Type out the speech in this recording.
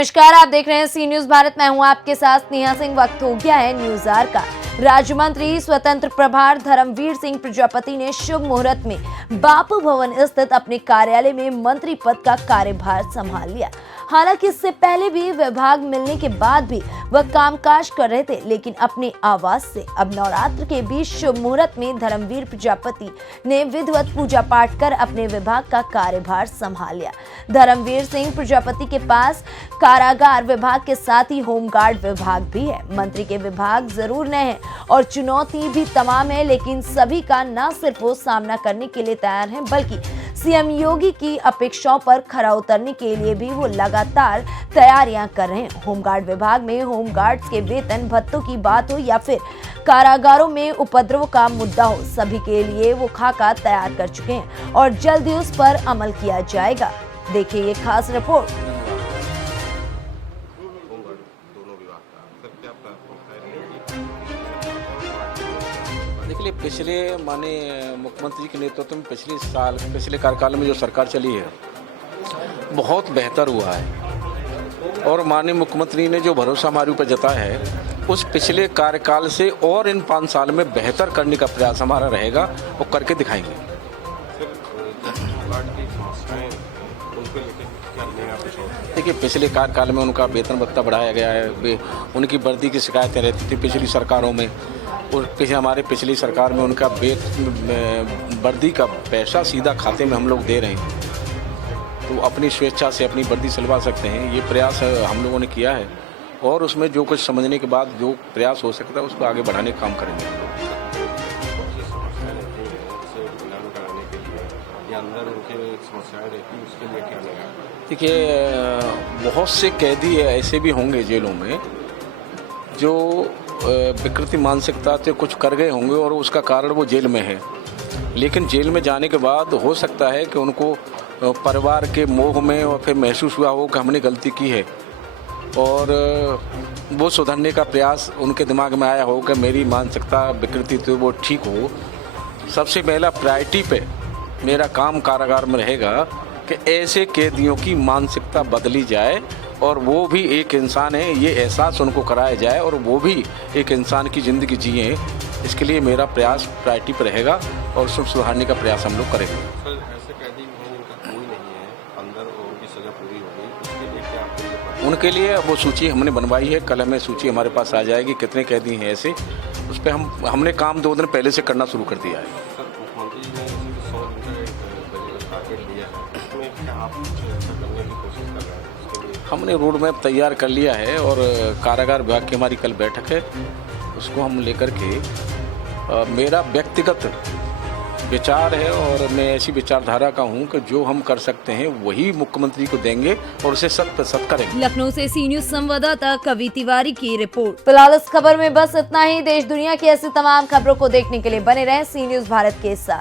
नमस्कार, आप देख रहे हैं सी न्यूज भारत। मैं हूं आपके साथ स्नेहा सिंह। वक्त हो गया है न्यूज आवर का। राज्य मंत्री स्वतंत्र प्रभार धर्मवीर सिंह प्रजापति ने शुभ मुहूर्त में बापू भवन स्थित अपने कार्यालय में मंत्री पद का कार्यभार संभाल लिया। हालांकि इससे पहले भी विभाग मिलने के बाद भी वह कामकाज कर रहे थे, लेकिन अपने आवास से अब नवरात्र के बीच शुभ मुहूर्त में धर्मवीर प्रजापति ने विधिवत पूजा पाठ कर अपने विभाग का कार्यभार संभाल लिया। धर्मवीर सिंह प्रजापति के पास कारागार विभाग के साथ ही होमगार्ड विभाग भी है। मंत्री के विभाग जरूर नए हैं और चुनौती भी तमाम है, लेकिन सभी का न सिर्फ वो सामना करने के लिए तैयार हैं, बल्कि सीएम योगी की अपेक्षाओं पर खरा उतरने के लिए भी वो लगातार तैयारियां कर रहे हैं। होमगार्ड विभाग में होमगार्ड्स के वेतन भत्तों की बात हो या फिर कारागारों में उपद्रव का मुद्दा हो, सभी के लिए वो खाका तैयार कर चुके हैं और जल्द ही उस पर अमल किया जाएगा। देखिए ये खास रिपोर्ट। देखिए, पिछले माननीय मुख्यमंत्री के नेतृत्व में पिछले कार्यकाल में जो सरकार चली है बहुत बेहतर हुआ है और माननीय मुख्यमंत्री ने जो भरोसा हमारे ऊपर जताया है उस पिछले कार्यकाल से और इन 5 साल में बेहतर करने का प्रयास हमारा रहेगा और करके दिखाएंगे। देखिए, पिछले कार्यकाल में उनका वेतन भत्ता बढ़ाया गया है, उनकी वर्दी की शिकायतें रहती थी पिछली सरकारों में, और हमारे पिछली सरकार में उनका वर्दी का पैसा सीधा खाते में हम लोग दे रहे हैं, तो अपनी स्वेच्छा से अपनी वर्दी सिलवा सकते हैं। ये प्रयास हम लोगों ने किया है और उसमें जो कुछ समझने के बाद जो प्रयास हो सकता है उसको आगे बढ़ाने का काम करेंगे। देखिए, बहुत से कैदी ऐसे भी होंगे जेलों में जो विकृति मानसिकता से कुछ कर गए होंगे और उसका कारण वो जेल में है, लेकिन जेल में जाने के बाद हो सकता है कि उनको परिवार के मोह में और फिर महसूस हुआ हो कि हमने गलती की है और वो सुधरने का प्रयास उनके दिमाग में आया हो कि मेरी मानसिकता विकृति तो वो ठीक हो। सबसे पहला प्रायोरिटी पे मेरा काम कारागार में रहेगा कि ऐसे कैदियों की मानसिकता बदली जाए और वो भी एक इंसान है, ये एहसास उनको कराया जाए और वो भी एक इंसान की ज़िंदगी जिए। इसके लिए मेरा प्रयास प्रायोरिटी पर रहेगा और उसको सुधारने का प्रयास हम लोग करेंगे। सर, ऐसे कैदी हैं जिनका कोई नहीं है अंदर और उनकी सज़ा पूरी हो गई, उसके लिए क्या उनके लिए वो सूची हमने बनवाई है, कल हमें सूची हमारे पास आ जाएगी कितने कैदी हैं ऐसे, उस पर हमने काम 2 दिन पहले से करना शुरू कर दिया है। सर, मुख्यमंत्री जी ने 100 दिन का टारगेट दिया है, उसमें क्या आप करने की कोशिश कर रहे हैं? हमने रोड मैप तैयार कर लिया है और कारागार विभाग की हमारी कल बैठक है, उसको हम लेकर के मेरा व्यक्तिगत विचार है और मैं ऐसी विचारधारा का हूं कि जो हम कर सकते हैं वही मुख्यमंत्री को देंगे और उसे 100% करेंगे। लखनऊ से सी न्यूज संवाददाता कवि तिवारी की रिपोर्ट। फिलहाल इस खबर में बस इतना ही। देश दुनिया की ऐसी तमाम खबरों को देखने के लिए बने रहें सी न्यूज भारत के साथ।